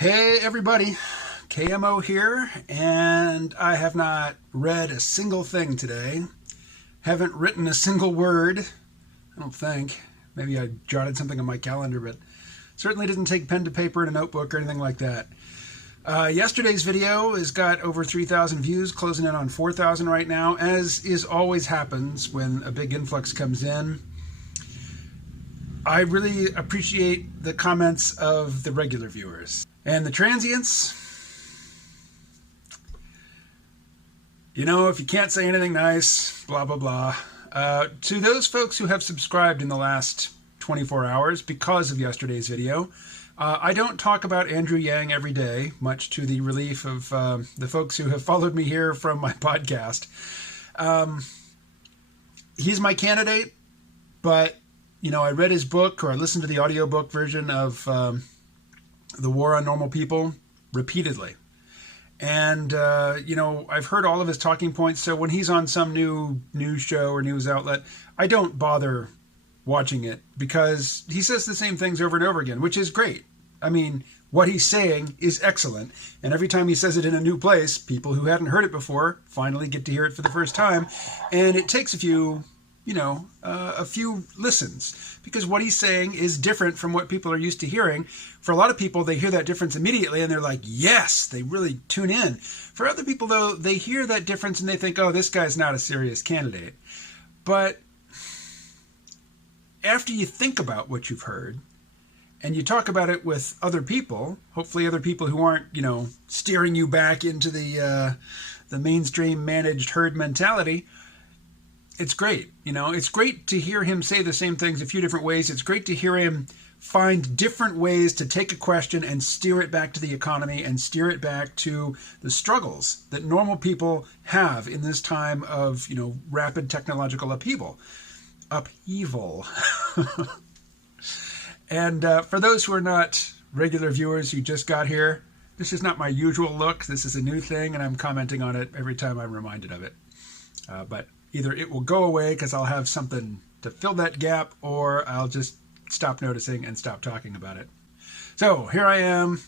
Hey everybody, KMO here, and I have not read a single thing today. Haven't written a single word, I don't think. Maybe I jotted something on my calendar, but certainly didn't take pen to paper in a notebook or anything like that. Yesterday's video has got over 3,000 views, closing in on 4,000 right now, as is always happens when a big influx comes in. I really appreciate the comments of the regular viewers. And the transients, you know, if you can't say anything nice, blah, blah, blah. To those folks who have subscribed in the last 24 hours because of yesterday's video, I don't talk about Andrew Yang every day, much to the relief of the folks who have followed me here from my podcast. He's my candidate, but, you know, I read his book, or I listened to the audiobook version of The War on Normal People repeatedly. And, you know, I've heard all of his talking points, so when he's on some new news show or news outlet, I don't bother watching it because he says the same things over and over again, which is great. I mean, what he's saying is excellent, and every time he says it in a new place, people who hadn't heard it before finally get to hear it for the first time, and it takes a few listens, because what he's saying is different from what people are used to hearing. For a lot of people, they hear that difference immediately and they're like, yes, they really tune in. For other people, though, they hear that difference and they think, oh, this guy's not a serious candidate. But after you think about what you've heard and you talk about it with other people, hopefully other people who aren't, you know, steering you back into the mainstream managed herd mentality, it's great. You know, it's great to hear him say the same things a few different ways. It's great to hear him find different ways to take a question and steer it back to the economy and steer it back to the struggles that normal people have in this time of, you know, rapid technological upheaval. And for those who are not regular viewers who just got here, this is not my usual look. This is a new thing, and I'm commenting on it every time I'm reminded of it. But either it will go away because I'll have something to fill that gap, or I'll just stop noticing and stop talking about it. So here I am,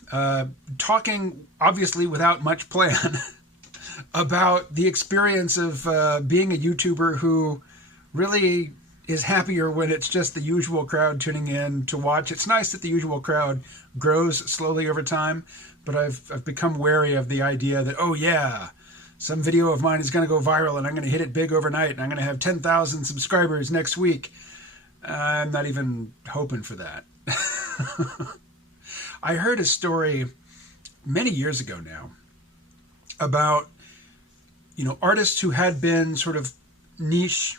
talking, obviously without much plan, about the experience of being a YouTuber who really is happier when it's just the usual crowd tuning in to watch. It's nice that the usual crowd grows slowly over time, but I've become wary of the idea that, oh yeah, some video of mine is going to go viral and I'm going to hit it big overnight and I'm going to have 10,000 subscribers next week. I'm not even hoping for that. I heard a story many years ago now about, you know, artists who had been sort of niche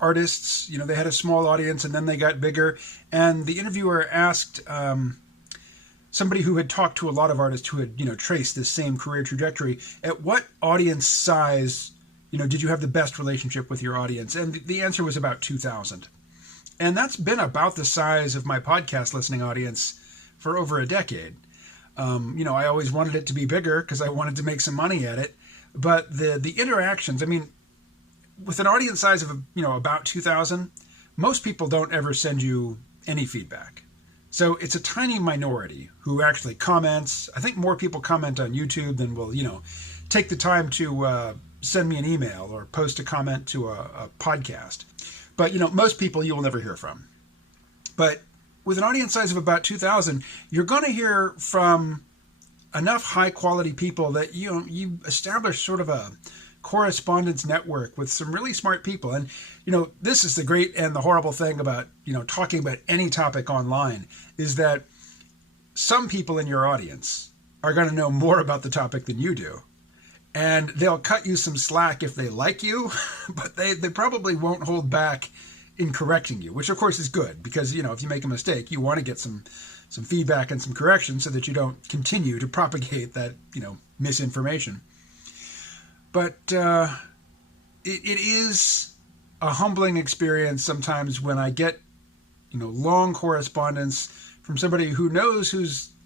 artists. You know, they had a small audience and then they got bigger. And the interviewer asked somebody who had talked to a lot of artists who had, you know, traced this same career trajectory, at what audience size, you know, did you have the best relationship with your audience? And the answer was about 2,000. And that's been about the size of my podcast listening audience for over a decade. You know, I always wanted it to be bigger because I wanted to make some money at it. But the interactions, I mean, with an audience size of, you know, about 2,000, most people don't ever send you any feedback. So it's a tiny minority who actually comments. I think more people comment on YouTube than will, you know, take the time to send me an email or post a comment to a podcast. But, you know, most people you will never hear from. But with an audience size of about 2,000, you're going to hear from enough high quality people that, you know, you establish sort of a correspondence network with some really smart people. And, you know, this is the great and the horrible thing about, you know, talking about any topic online, is that some people in your audience are going to know more about the topic than you do. And they'll cut you some slack if they like you, but they probably won't hold back in correcting you, which of course is good, because, you know, if you make a mistake, you want to get some feedback and some correction so that you don't continue to propagate that, you know, misinformation. But it is a humbling experience sometimes when I get, you know, long correspondence from somebody who knows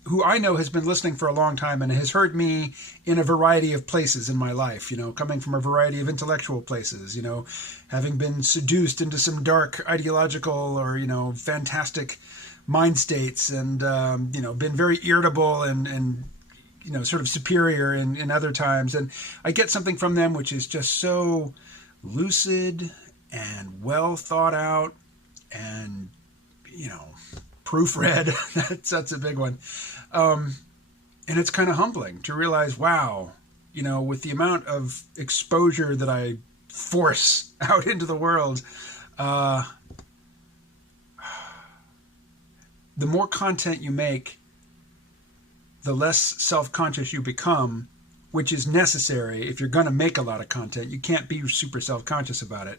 who I know has been listening for a long time and has heard me in a variety of places in my life, you know, coming from a variety of intellectual places, you know, having been seduced into some dark ideological or, you know, fantastic mind states, and been very irritable and sort of superior in other times. And I get something from them which is just so lucid and well thought out and proofread. that's a big one. And it's kind of humbling to realize, wow, with the amount of exposure that I force out into the world, the more content you make, the less self-conscious you become, which is necessary if you're going to make a lot of content. You can't be super self-conscious about it.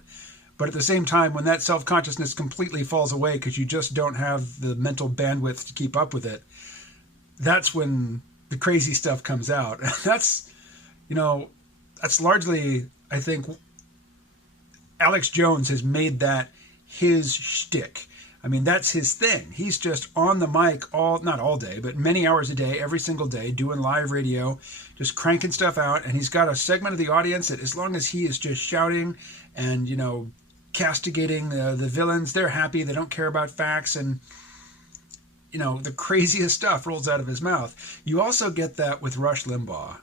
But at the same time, when that self-consciousness completely falls away because you just don't have the mental bandwidth to keep up with it, that's when the crazy stuff comes out. That's largely, I think, Alex Jones has made that his shtick. I mean, that's his thing. He's just on the mic not all day, but many hours a day, every single day, doing live radio, just cranking stuff out. And he's got a segment of the audience that, as long as he is just shouting and, castigating the villains, they're happy. They don't care about facts. And, the craziest stuff rolls out of his mouth. You also get that with Rush Limbaugh.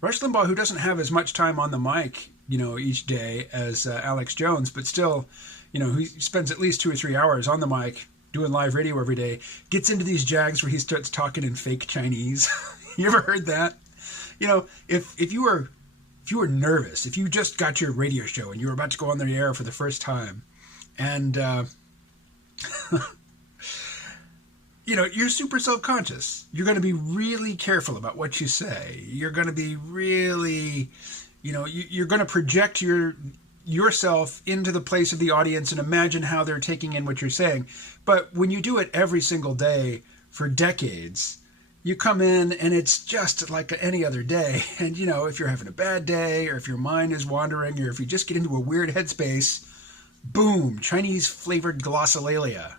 Rush Limbaugh, who doesn't have as much time on the mic, each day as Alex Jones, but still, he spends at least 2 or 3 hours on the mic doing live radio every day, gets into these jags where he starts talking in fake Chinese. You ever heard that? If you were nervous, if you just got your radio show and you were about to go on the air for the first time, and you're super self-conscious. You're going to be really careful about what you say. You're going to be really, you're going to project yourself into the place of the audience and imagine how they're taking in what you're saying. But when you do it every single day for decades, you come in and it's just like any other day. And, if you're having a bad day, or if your mind is wandering, or if you just get into a weird headspace, boom, Chinese flavored glossolalia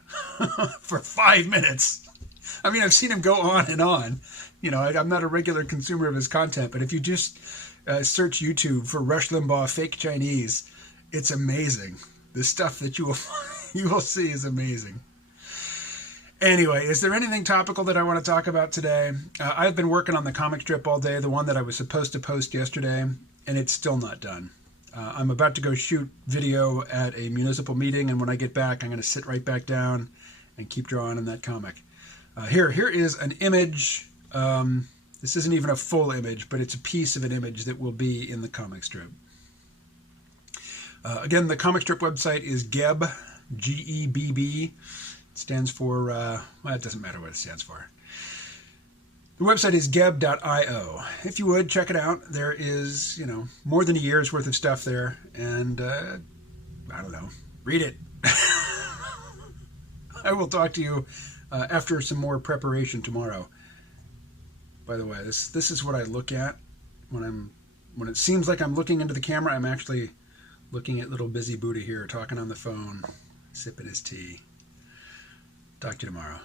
for 5 minutes. I mean, I've seen him go on and on. I'm not a regular consumer of his content, but if you just search YouTube for Rush Limbaugh fake Chinese, it's amazing. The stuff that you will see is amazing. Anyway, is there anything topical that I want to talk about today? I've been working on the comic strip all day, the one that I was supposed to post yesterday, and it's still not done. I'm about to go shoot video at a municipal meeting, and when I get back, I'm going to sit right back down and keep drawing on that comic. Here is an image. This isn't even a full image, but it's a piece of an image that will be in the comic strip. Again, the comic strip website is Gebb, G-E-B-B. It stands for, it doesn't matter what it stands for. The website is gebb.io. If you would, check it out. There is, more than a year's worth of stuff there. And, I don't know, read it. I will talk to you after some more preparation tomorrow. By the way, this is what I look at when it seems like I'm looking into the camera. I'm actually looking at little busy Buddha here, talking on the phone, sipping his tea. Talk to you tomorrow.